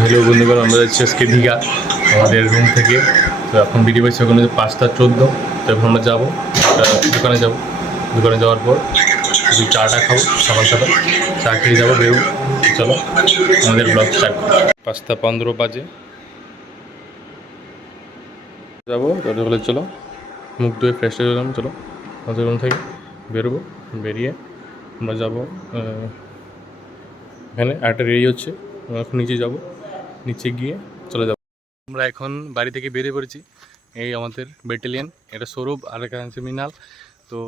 Hello বন্ধুগণ, আমরা যাচ্ছি আজকে দীঘা আমাদের রুম থেকে। তো এখন বেরিয়ে পড়ছি ওখানে 5:14। তো এখন আমরা যাবো দোকানে যাবো। দোকানে যাওয়ার পর শুধু চাটা খাবো, সকাল সকাল চা খেয়ে যাবো, বেরোবো। চলো আমাদের ব্লগ স্টার্ট। 5:15 বাজে যাবো দরজা। চলো মুখ ধুয়ে ফ্রেশ হয়ে গেলাম। চলো আমাদের রুম থেকে বেরোবো। বেরিয়ে আমরা যাবো এখানে আরেকটা রেডি হচ্ছে, আমরা এখন নিচে যাবো। নিচে গিয়ে চলে যাবো। আমরা এখন বাড়ি থেকে বেরিয়ে পড়েছি। এই আমাদের ব্যাটালিয়ন, এটা সৌরভ আর এখানে আছে মৃণাল। তো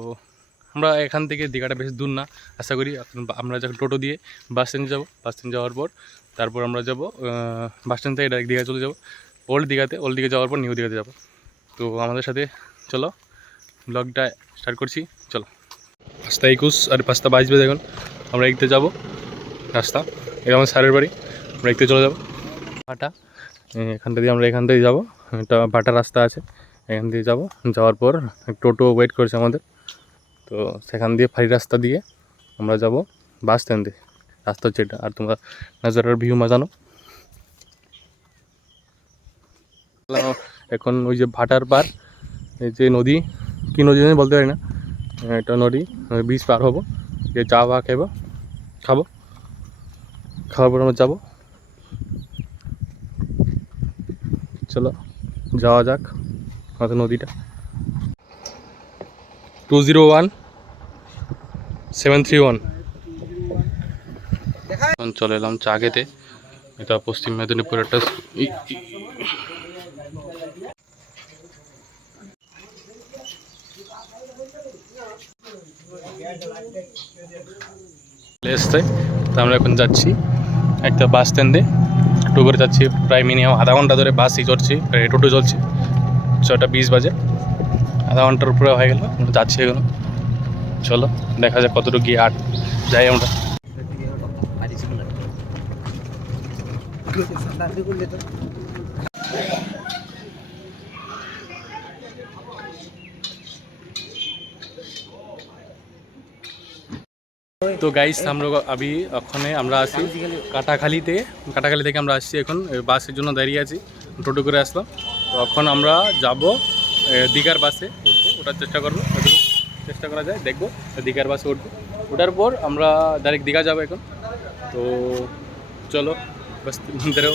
আমরা এখান থেকে দীঘাটা বেশি দূর না, আশা করি। এখন আমরা যখন টোটো দিয়ে বাস স্ট্যান্ডে যাবো, বাস স্ট্যান্ড যাওয়ার পর তারপর আমরা যাবো বাস স্ট্যান্ড থেকে ডাইরেক্ট দীঘা চলে যাবো ওল্ড দীঘাতে। ওল্ড দীঘা যাওয়ার পর নিউ দীঘাতে যাবো। তো আমাদের সাথে চলো ব্লগটা স্টার্ট করছি। চলো 5:21 আর 5:22 এখন আমরা এগতে যাবো রাস্তা। এটা আমার স্যারের বাড়ি, আমরা এগতে চলে যাবো ভাটা। এখানটা দিয়ে আমরা এখান থেকে যাবো, একটা ভাটা রাস্তা আছে, এখান দিয়ে যাবো। যাওয়ার পর টোটো ওয়েট করছে আমাদের। তো সেখান দিয়ে ফাঁড়ি রাস্তা দিয়ে আমরা যাব বাস স্ট্যান্ডে। রাস্তা হচ্ছে এটা। আর তোমরা নাজারার ভিউ মাজানো। এখন ওই যে ভাটার পার, এই যে নদী, কী নদী জানি বলতে পারি না, এটা নদী। ব্রিজ পার হবো, যে চা বা খাবো। খাওয়ার পর আমরা যাবো। চলো যাওয়া যাক আমাদের নদীটা। 201731 চলে এলাম চা খেতে। এটা পশ্চিম মেদিনীপুর একটা এসছে। তো আমরা এখন যাচ্ছি একটা বাস স্ট্যান্ডে, টোটো করে যাচ্ছি। প্রায় মিনিমাম আধা ঘন্টা ধরে বাসই চড়ছি, টোটো চলছে। 6:20 বাজে, আধা ঘন্টার উপরে হয়ে গেল যাচ্ছি এখন। চলো দেখা যাক কতটুকু গিয়ে যাই আমরা। তো গাইস আমরা ওখানে আমরা আসি কাটাখালি থেকে আমরা আসছি এখন। বাসের জন্য দাঁড়িয়ে আছি, টোটো করে আসলাম। তো এখন আমরা যাব দীঘার বাসে উঠবো, ওঠার চেষ্টা করবো, চেষ্টা করা যায়, দেখবো। দীঘার বাসে উঠবো, ওঠার পর আমরা ডাইরেক্ট দীঘা যাবো এখন। তো চলো বাস মন্দিরেও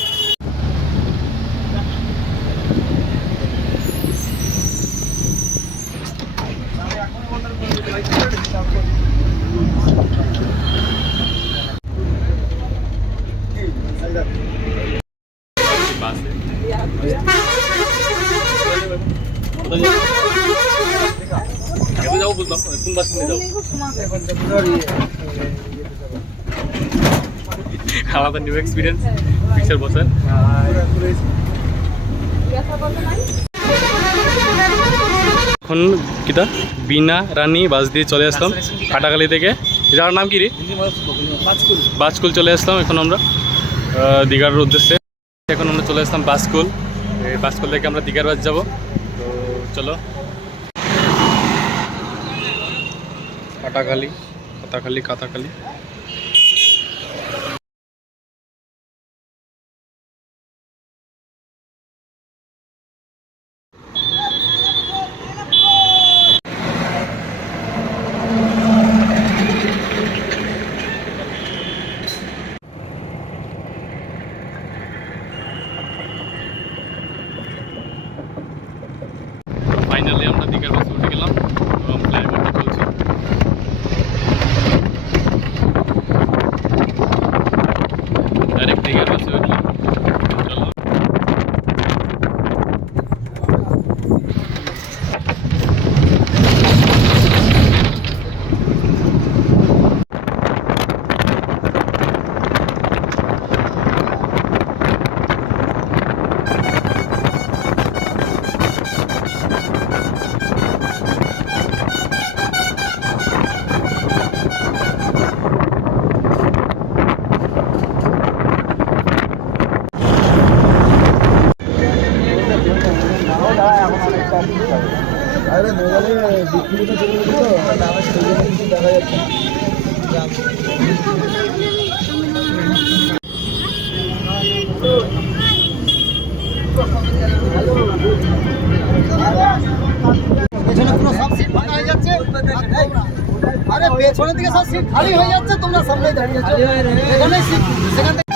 যাবো, বুঝলাম কোন বাস নিয়ে যাবো। আমাদের নিউ এক্সপিরিয়েন্স পিকচার বসার। এখন কিটা বিনা রানী বাস দিয়ে চলে আসলাম কাটাখালি থেকে। যার নাম কি রে? বাসকুল চলে আসলাম এখন আমরা দীঘার উদ্দেশ্যে। এখন আমরা চলে আসলাম বাসকুল। এই বাসকুল থেকে আমরা দীঘার বাস যাবো। তো চলো কাটাখালি। ফাইনালি আমরা দীঘার বাসে উঠে গেলাম এবং ফ্লাইওভারটা চলছে। ডাইরেক্ট দীঘার বাসে উঠলাম। চলো পেছনের দিকে সব সিট খালি হয়ে যাচ্ছে, তোমরা সামনে দাঁড়িয়ে আছো, এখানে সিট সেখান থেকে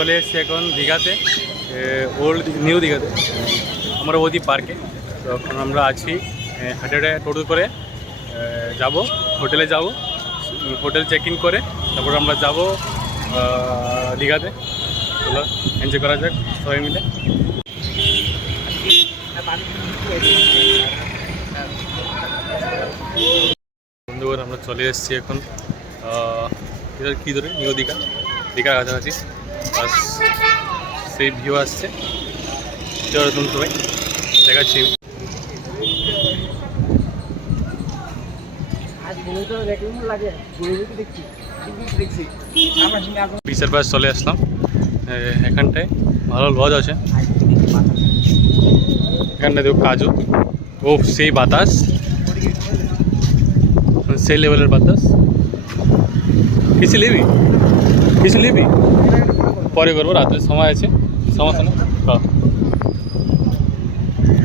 চলে এসেছি এখন দীঘাতে, ওল্ড নিউ দীঘাতে, অমরাবতী পার্কে। তো এখন আমরা আছি, হাটে হাটে টোটো করে যাব, হোটেলে যাব, হোটেল চেক ইন করে তারপর আমরা যাব দীঘাতে। চলো এনজয় করা যাক সবাই মিলে। বন্ধুগণ আমরা চলে এসেছি এখন এটার কী ধরে নিউ দীঘা, দীঘার কাছাকাছি। বাস সেই ভিউ আসছে, চলো তুমি সবাই দেখাচ্ছি। বিচের পাশ চলে আসলাম, এখানটায় ভালো লজ আছে। এখানটায় দেখো কাজু, ও সেই বাতাস, সেই লেভেলের বাতাস। কিছু নিবি, কিছু নিবি পরে করবো, রাত্রে সময় আছে, সমস্যা নেই।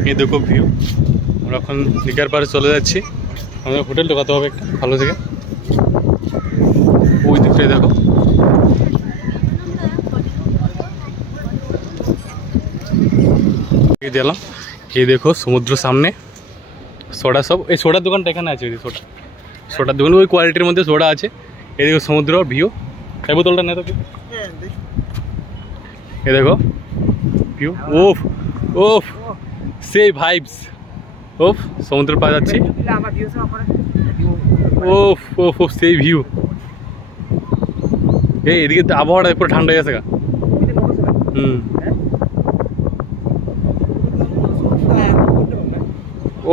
এই দেখো ভিউ। আমরা এখন দীঘার পাড়ে চলে যাচ্ছি, আমাদের হোটেল ঢোকাতে হবে একটা ভালো থেকে। ওই দিকটায় দেখো, এই দিলাম, এই দেখো সমুদ্র সামনে। সোডা সব, এই সোডার দোকানটা এখানে আছে, সোডা, সোডার দোকান ওই কোয়ালিটির মধ্যে সোডা আছে। এদিকে সমুদ্র ভিউ, এই বোতলটা নেই তো কি, এ দেখো ভিউ। ওফ ওফ সেই ভাইবস, ওফ সমুদ্রের পাড়ে যাচ্ছি। ওফ ওফ ওফ সেই ভিউ। এই এদিকে আবহাওয়াটা পুরো ঠান্ডা হয়ে গেছে গা।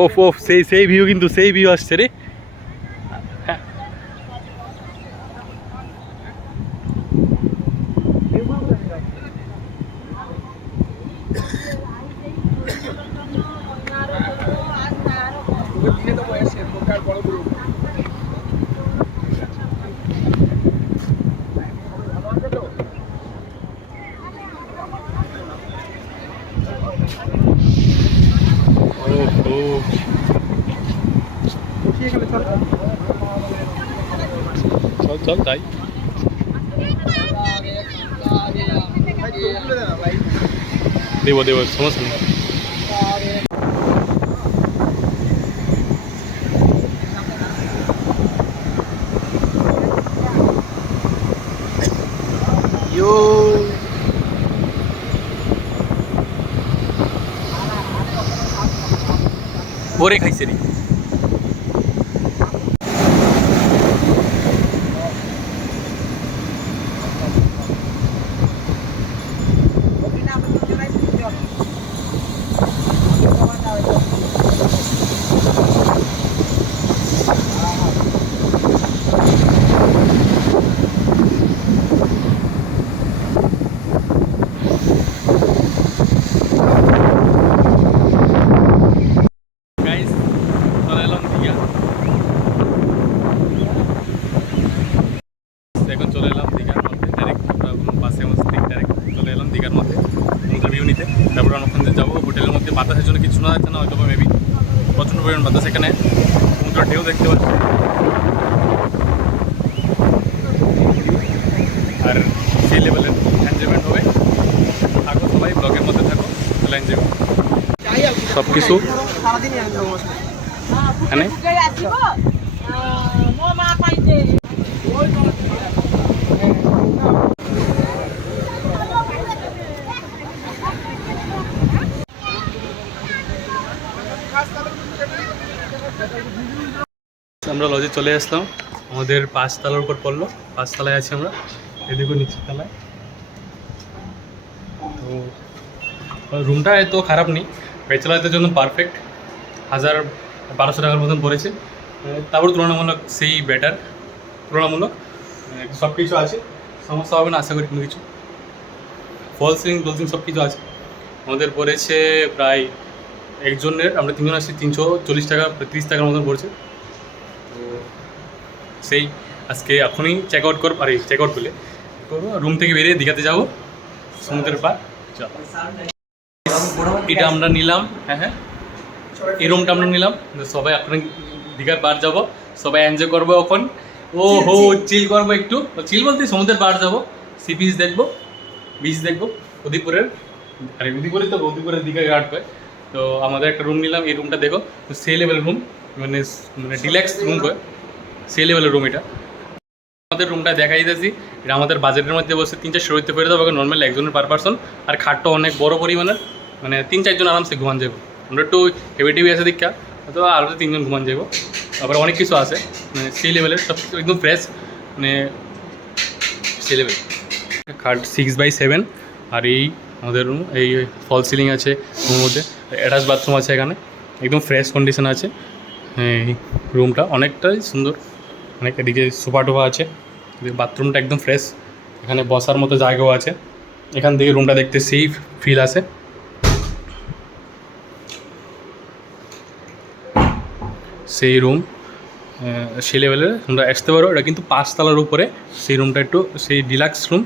ওফ ওফ সেই সেই ভিউ, কিন্তু সেই ভিউ আসছে রে। চল চল তাই দেবো দেবো, সমস্যা নেই। ওরে খাইছে রে। এখন চলে এলাম দীঘার মধ্যে, ডাইরেক্ট আমরা কোনো বাসে ডাইরেক্ট চলে এলাম দীঘার মধ্যে ইন্টারভিউ নিতে। তারপর আমরা ওখানে যাবো, হোটেলের মধ্যে বাতাসের জন্য কিছু শোনা যাচ্ছে না হয়তো, মেবি প্রচণ্ড পরিমাণ বাতাস। এখানে সমুদ্র ঢেউ দেখতে পাচ্ছি, আর সেই লেভেলের এনজয়মেন্ট হবে। থাকো সবাই ব্লগের মধ্যে থাকো, তাহলে এনজয় সব কিছু এখানে। আমরা লজে চলে আসলাম, আমাদের 5 তলার উপর পড়লো, 5 তলায় আছি আমরা। এদিকে নিচের তলায় রুমটা এত খারাপ নেই, ব্যাচেলারদের জন্য পারফেক্ট। 1,000-1,200 টাকার মতন পড়েছে, তারপর তুলনামূলক সেই বেটার, তুলনামূলক সব কিছু আছে, সমস্যা হবে না আশা করি কোনো কিছু। ফল সিলিং সব কিছু আছে। আমাদের পড়েছে প্রায় একজনের, আমরা 3 জন আসছি, 340 টাকা 30 টাকার মতন পড়ছে। তো সেই আজকে এখনই চেক আউট বলে করবো, রুম থেকে বেরিয়ে দীঘাতে যাবো, সমুদ্রের পার। চলো, এটা আমরা নিলাম, হ্যাঁ এই রুমটা আমরা নিলাম। সবাই এখন দীঘার পার যাবো, সবাই এনজয় করবো এখন। ও হো, চিল করবো একটু, চিল বলতে সমুদ্রের পার যাবো, সি বিচ দেখবো, উদয়পুরের, আরে উদয়পুরের দীঘা ঘাট হয়। তো আমাদের একটা রুম নিলাম, এই রুমটা দেখো, সেই লেভেলের রুম, মানে ডিল্যাক্স রুম হয়, সেই লেভেলের রুম। এটা আমাদের রুমটা দেখাই দিতেছি, এটা আমাদের বাজেটের মধ্যে বসে 3-4 রইতে পেরে দেবো নর্মাল একজনের পার পার্সন। আর খাটটা অনেক বড় পরিমাণের, মানে 3-4 জন আরামসে ঘুমান যাবো। আমরা একটু হেভি টেভি আছে দীক্ষা, তো আরও 3 জন ঘুমান যাবো। আবার অনেক কিছু আছে, মানে সেই লেভেলের সব কিছু একদম ফ্রেশ, মানে সেই লেভেল। খাট 6x7, আর এই আমাদের রুম, এই ফল সিলিং আছে রুমের মধ্যে, অ্যাটাচ বাথরুম আছে এখানে, একদম ফ্রেশ কন্ডিশন আছে। এই রুমটা অনেকটাই সুন্দর, অনেক এদিকে সোফা টোফা আছে, বাথরুমটা একদম ফ্রেশ, এখানে বসার মতো জায়গাও আছে। এখান থেকে রুমটা দেখতে সেই ফিল আসে। সেই রুম সেই লেভেলের তোমরা আসতে পারো, এটা কিন্তু 5 তলার উপরে সেই রুমটা, একটু সেই ডিলাক্স রুম।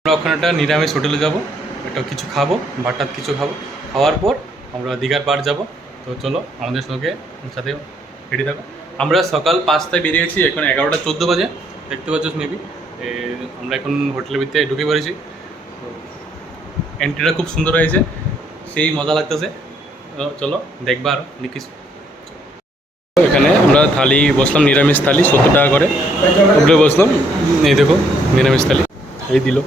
আমরা ওখানে একটা নিরামিষ হোটেলে যাবো, একটা কিছু খাবো, ভাতটাত কিছু খাবো, খাওয়ার পর আমরা দীঘার পার যাব। তো চলো আমাদের সঙ্গে সাথে রেডি থাকো। আমরা সকাল 5টায় বেরিয়েছি, এখন 11টা 14 বাজে, দেখতে পাচ্ছ মেবি। আমরা এখন হোটেলের ভিতরে ঢুকে পড়েছি। তো এন্ট্রিটা খুব সুন্দর হয়েছে, সেই মজা লাগতেছে। চলো দেখবা আরও অনেক কিছু। এখানে আমরা থালি বসলাম, নিরামিষ থালি 70 টাকা করে, উপরে বসলাম। এই দেখো নিরামিষ থালি এই দিল।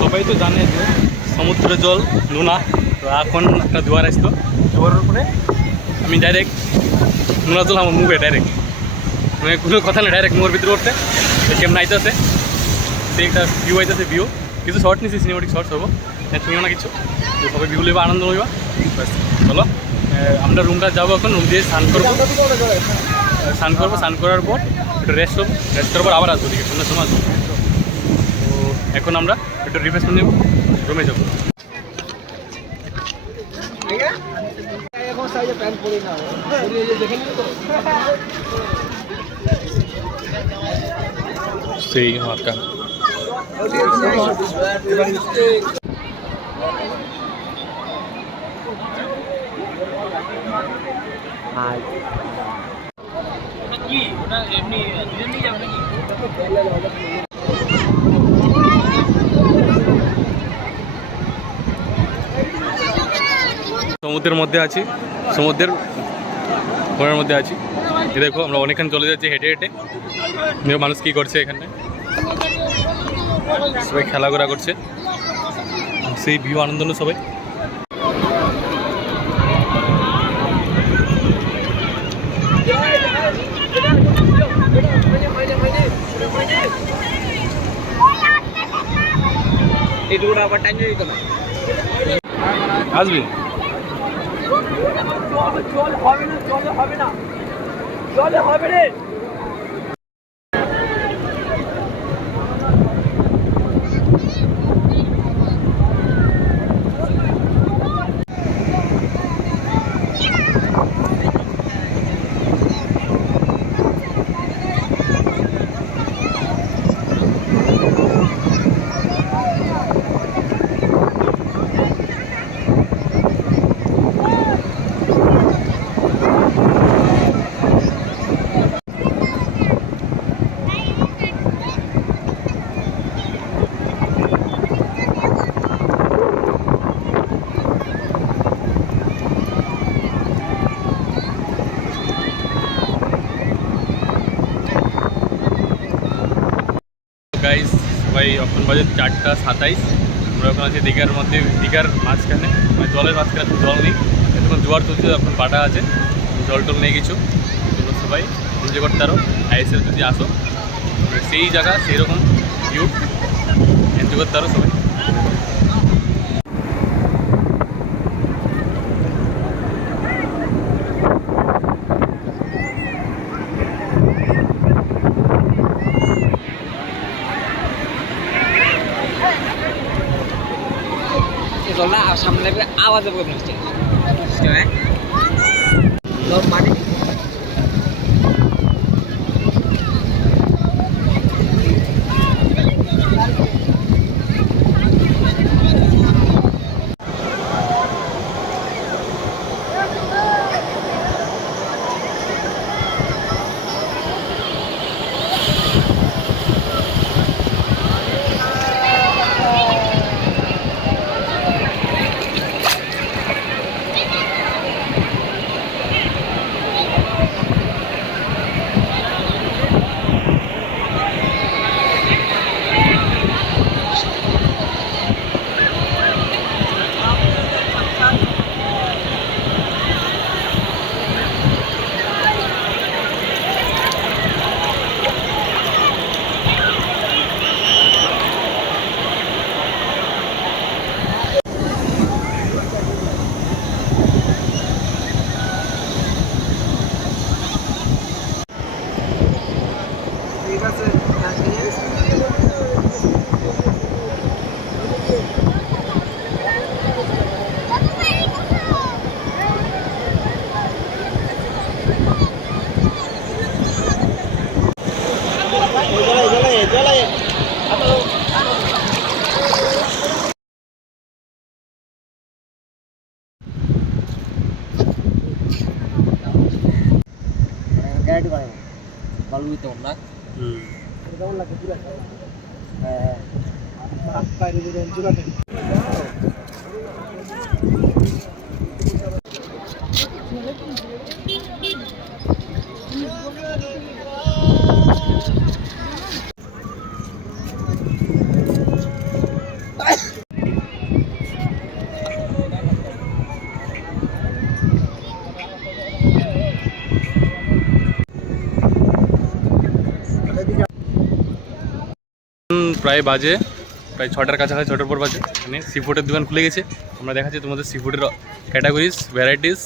সবাই তো জানে যে সমুদ্রের জল নোনা, তো এখন একটা জোয়ার আসতো, জোয়ারের উপরে আমি ডাইরেক্ট নোনা জল আমার মুখে ডাইরেক্ট, মানে কোনো কথা নেই, ডাইরেক্ট মুখের ভিতরে উঠতে কেমন আইতেছে, সেই একটা ভিউ আইতেছে। ভিউ কিছু শর্ট নিচ্ছি, সিনেমাটিক শর্টস হবো, শুনিও না কিছু, তো সবাই ভিউ লইবা, আনন্দ লইবা। চলো আমরা রুমটা যাবো, এখন রুম দিয়ে স্নান করবো, স্নান করার পর একটু রেস্ট করবো, রেস্ট করার পর আবার আসবো দিকে সন্ধ্যার সময় আসবো। তো এখন আমরা একটু রিফ্রেশমেন্ট নেব, রুমে যাবো। সেই হালকা সমুদ্রের মধ্যে আছি, সমুদ্রের ঘরের মধ্যে আছি। এ দেখো আমরা অনেকক্ষণ চলে যাচ্ছি হেঁটে হেঁটে। মানুষ কী করছে এখানে, সবাই খেলাধুলা করছে, সেই ভিউ আনন্দ নেই সবাই। আসবি জলে হবে রে। সবাই এখন বাজে 4:27। আমরা এখন আছি দীঘার মাঝখানে, মানে জলের মাঝখানে, জল নেই এখন, জোয়ার তুলছে, এখন পাটা আছে, জল টল নেই কিছু। তোমরা সবাই এনজয় করতে পারো, আইএসএল যদি আসো, সেই জায়গা সেই রকম ভিউ এনজয় করতে পারো সবাই। সামনে আওয়াজ মানে গাড়ি করে ভালো হইতো না। কেমন লাগে পুরো? হ্যাঁ বাইরে দিয়ে জুগাতে প্রায় 6টার কাছাকাছি, 6টার পর বাজে। মানে সি ফুডের দোকান খুলে গেছে। আমরা দেখাচ্ছি তোমাদের সি ফুডের ক্যাটাগরিজ, ভ্যারাইটিস।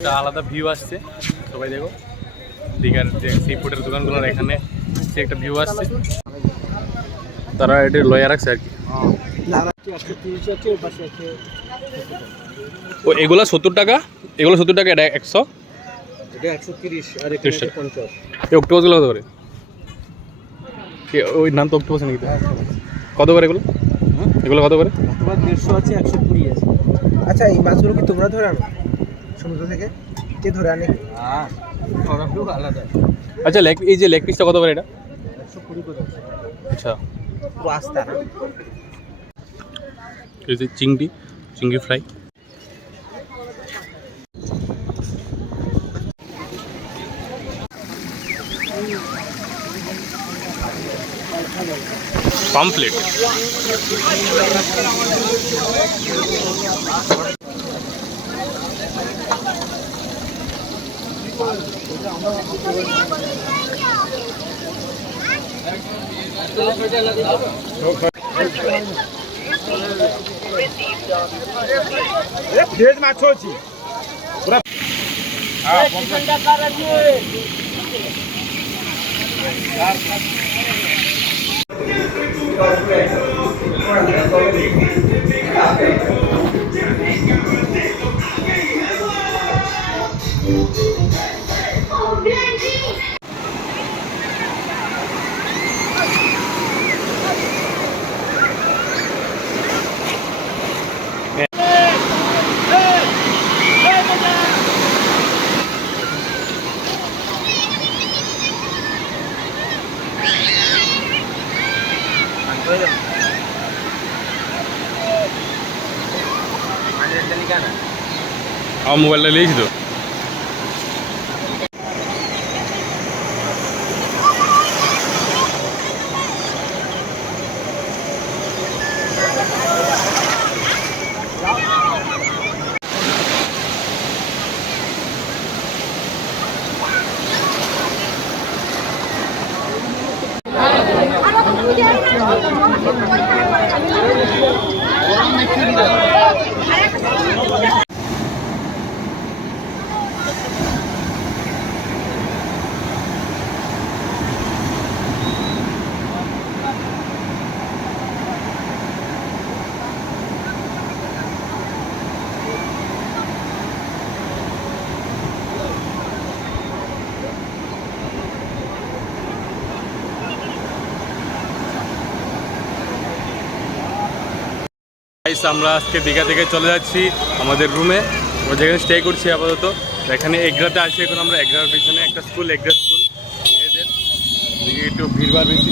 একটা আলাদা ভিউ আসছে, সবাই দেখো দীঘার যে সি ফুডের দোকানগুলোর এখানে সে একটা ভিউ আসছে, তারা এটা লয়ে রাখছে আর কি। ও এগুলো 70 টাকা, এগুলো 70 টাকা, এটা 100, এটা 130 আর 150। এই অক্টোপাসগুলো কত করে? ওই নাম তো অক্টোপাস নাকি? কত করে এগুলো? এগুলো কত করে? তোমার 150 আছে, 120 আছে। আচ্ছা, এই মাছগুলো কি তোমরা ধরে আনো সমুদ্র থেকে? কে ধরে আনে? হ্যাঁ, সবগুলো আলাদা। আচ্ছা, এই যে লেগ পিসটা কত করে এটা? 120 করে। আচ্ছা, ও আস্তা না? এই যে চিংড়ি ফ্রাই। পামফ্লেট। ফ্রেশ মাছ ଅଛି পুরা। আমার মোবাইলটা নিয়েছি তো। গাইস, আমরা আজকে দীঘা থেকে চলে যাচ্ছি আমাদের রুমে। আমরা যেখানে স্টে করছি আপাতত, এখানে এগরাতে আসি এখন আমরা। এগরার পিছনে একটা স্কুল, এগরা স্কুল মেয়েদের, এদিকে একটু ভিড়ভাড় বেশি।